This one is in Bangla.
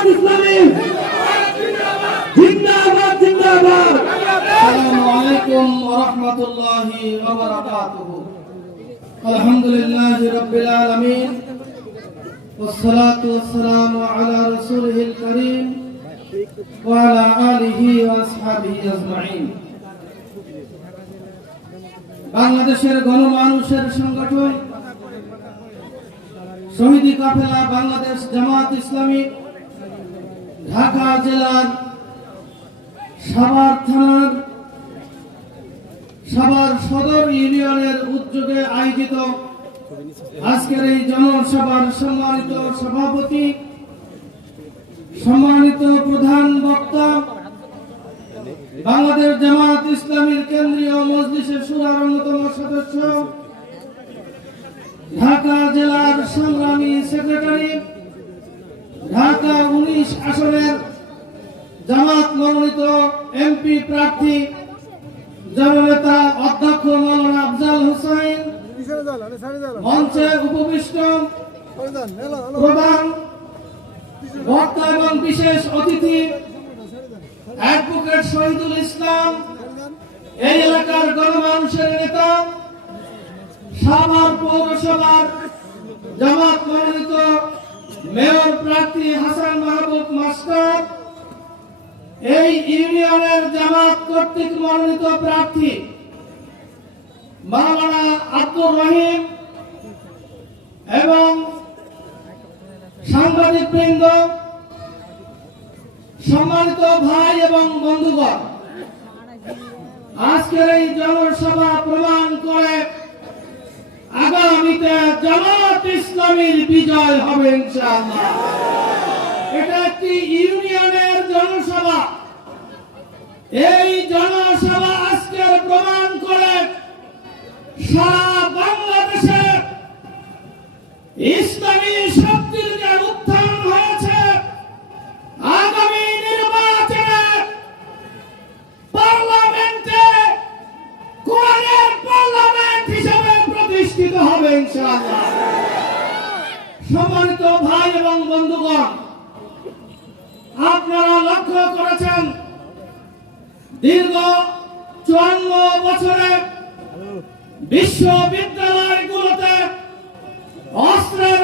জামাত ইসলামী জিন্দাবাদ জিন্দাবাদ। আসসালামু আলাইকুম ওয়া রাহমাতুল্লাহি ওয়া বারাকাতুহু। আলহামদুলিল্লাহি রাব্বিল আলামিন والصلاة والسلام على رسوله الكريم وعلى آله وأصحابه أجمعين। বাংলাদেশের গণমানুষের সংগঠন শহীদি কাফেলা বাংলাদেশ জামাত ইসলামী ঢাকা জেলার সাভার থানার সাভার সদর ইউনিয়নের উদ্যোগে আয়োজিত আজকের এই জনসভার সম্মানিত সভাপতি, সম্মানিত প্রধান বক্তা, বাংলাদেশ জামাত ইসলামীর কেন্দ্রীয় মজলিসের শুরার অন্যতম সদস্য, ঢাকা জেলার সংগ্রামী সেক্রেটারি, ঢাকা 19 আসনের জামাত মনোনীত এমপি প্রার্থী জননেতা অধ্যক্ষ মাওলানা আফজাল হোসেন, মঞ্চে উপবিষ্ট প্রধান বক্তা এবং বিশেষ অতিথি অ্যাডভোকেট শহীদুল ইসলাম, এই এলাকার গণমানুষের নেতা, সাভার পৌরসভার জামাত মনোনীত মেয়র প্রার্থী হাসান মাহবুব মাস্টার, এই ইউনিয়নের জামাত কর্তৃক মনোনীত প্রার্থী মাওলানা আব্দুর রহিম এবং সাংবাদিকবৃন্দ, সম্মানিত ভাই এবং বন্ধুগণ, আজকের এই জনসভা প্রমাণ করে আগামীতে জামাত ইসলামীর বিজয় হবে ইনশাআল্লাহ। এটা একটি ইউনিয়নের জনসভা। এই জনসভা আজকের প্রমাণ করে সারা বাংলাদেশে ইসলামী শক্তির যে উত্থান হয়েছে, আগামী নির্বাচনে পার্লামেন্টে কোরআনের পার্লামেন্ট হিসেবে প্রতিষ্ঠিত হবে ইনশাআল্লাহ। সম্মানিত ভাই এবং বন্ধুগণ, আপনারা লক্ষ্য করেছেন দীর্ঘ 54 বছরে বিশ্ববিদ্যালয়গুলোতে অস্ত্রের